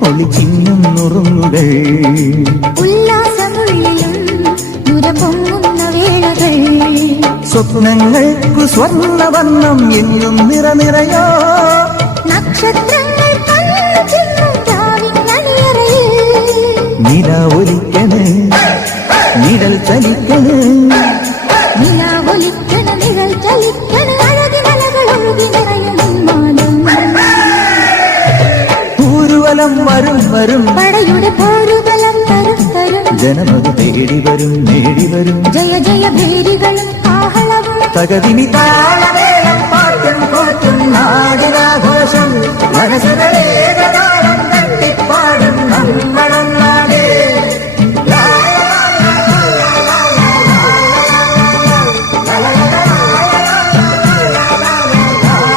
ഒളിച്ചിന്നും നുറുങ്ങുകൾ ഉല്ലാസമുള്ളിലും നുരപൊങ്ങുന്ന വേളകൾ സ്വപ്നങ്ങൾക്കു സ്വർണ്ണവർണ്ണം എന്നും നിറനിറയോ നക്ഷത്രങ്ങൾ നില ഒലിക്കണ് നിഴൽ ചലിക്കണ് നിഴൽ ചലിക്കണ് അഴകിമലകളൊഴുകി നിറയും ഊരുവലം വരും വരും പടയുടെ പോരുബലം തരും തരും ജനമത് തേടി വരും നേടി വരും ജയ ജയ ഭേരികളും ആഹളവും തകതിനി താളമേളം പാട്ടും കൂട്ടും നാടിനാഘോഷം മനസ്സുകളെ